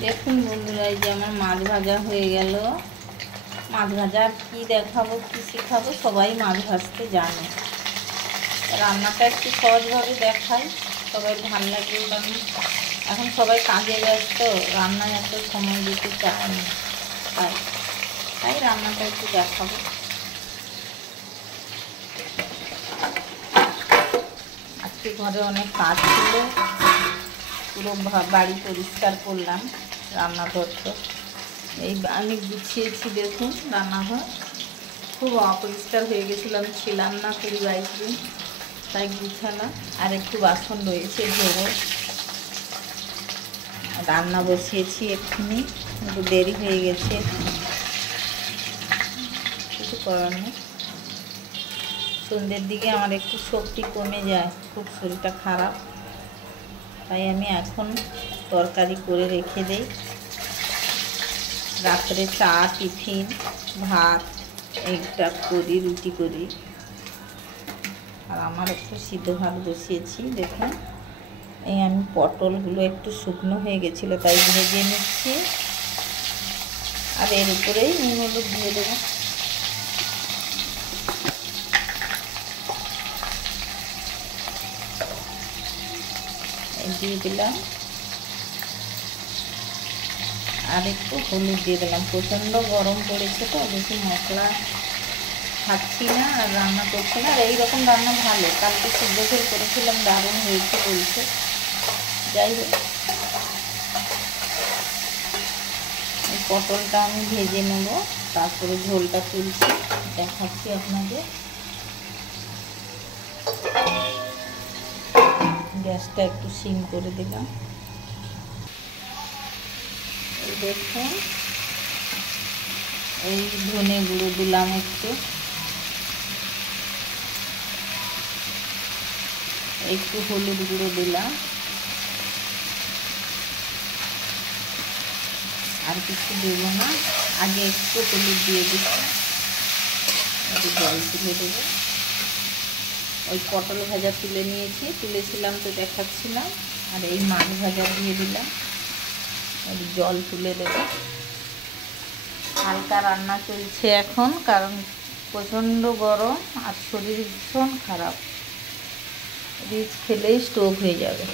দেখুন বন্ধুরা, এই যে আমার মাছ ভাজা হয়ে গেল। মাছ ভাজা আর কী দেখাবো, কী শেখাবো, সবাই মাছ ভাজতে জানে। রান্নাটা একটু সহজভাবে দেখাই, সবাই ভালো লাগবে। কারণ এখন সবাই কাজে ব্যস্ত, রান্নায় এত সময় দিতে চায় না, তাই রান্নাটা একটু দেখাবো। আজকে ঘরে অনেক কাজ ছিল, পুরো বাড়ি পরিষ্কার করলাম। রান্নাঘর তো এই আমি গুছিয়েছি, দেখুন রান্নাঘর খুব অপরিষ্কার হয়ে গেছিলো, আমি ছিলাম না 20-22 দিন, তাই গুছালাম। আর একটু বাসন রয়েছে ধোবো। রান্না বসিয়েছি এক্ষুনি, কিন্তু দেরি হয়ে গেছে, কিছু করার নেই। সন্ধ্যের দিকে আমার একটু শক্তি কমে যায়, খুব শরীরটা খারাপ, তাই আমি এখন তরকারি করে রেখে দেই। রাত্রে চা, টিফিন, ভাত একটা করি, রুটি করি। আর আমার একটু সিদ্ধ ভাত বসিয়েছি, দেখুন। এই আমি পটলগুলো একটু শুকনো হয়ে গেছিলো, তাই ভেজে নিচ্ছি। আর এর উপরেই নুন হলুদ দিয়ে দেবো। দিয়ে দিলাম, আর একটু হলুদ দিয়ে দিলাম। প্রচণ্ড গরম পড়েছে তো, বেশি মশলা খাচ্ছি না আর রান্না করছি না। আর এইরকম রান্না ভালো, কালকে সিদ্ধ ঝোল করেছিলাম, দারুণ হয়েছে বলছে। যাই হোক, এই পটলটা আমি ভেজে নেব, তারপরে ঝোলটা তুলছি, দেখাচ্ছি আপনাদের। গ্যাসটা একটু সিম করে দিলাম। এই দেখুন, এই ধনে গুঁড়ো দিলাম একটু হলুদ গুঁড়ো দিলাম, আর কিছু দেবো না। আগে একটু হলুদ দিয়ে দিচ্ছি, একটু জল তুলে দেবো। ওই পটল ভাজা তুলেছিলাম তো দেখাচ্ছিলাম। আর এই মাছ ভাজা দিয়ে দিলাম, একটু জল তুলে দেবো। হালকা রান্না চলছে এখন, কারণ প্রচণ্ড গরম আর শরীর ভীষণ খারাপ, রিচ খেলেই স্ট্রোক হয়ে যাবে।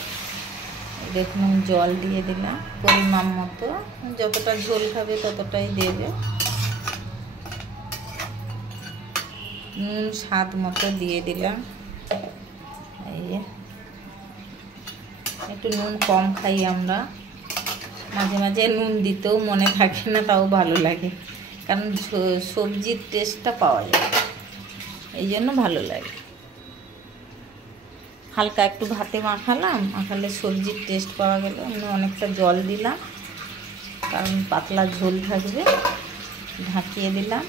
দেখুন আমি জল দিয়ে দিলাম পরিমাণ মতো, যতটা ঝোল খাবে ততটাই দেবে। নুন স্বাদ মতো দিয়ে দিলাম। এই যে একটু নুন কম খাই আমরা, মাঝে মাঝে নুন দিতেও মনে থাকে না, তাও ভালো লাগে, কারণ সবজির টেস্টটা পাওয়া যায়, এই জন্য ভালো লাগে। হালকা একটু ভাতে মাখালে সবজির টেস্ট পাওয়া গেল। আমি অনেকটা জল দিলাম, কারণ পাতলা ঝোল থাকবে। ঢাকিয়ে দিলাম,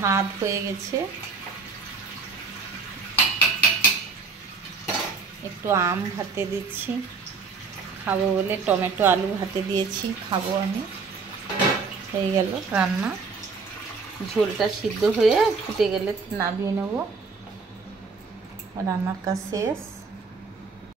ভাত হয়ে গেছে। একটু আম ভাতে দিচ্ছি, খাবো বলে টমেটো আলু ভাতে দিয়েছি, খাবো আমি। হয়ে গেল রান্না, ঝোলটা সিদ্ধ হয়ে ফুটে গেলে নামিয়ে নেব। রান্নার কাজ শেষ।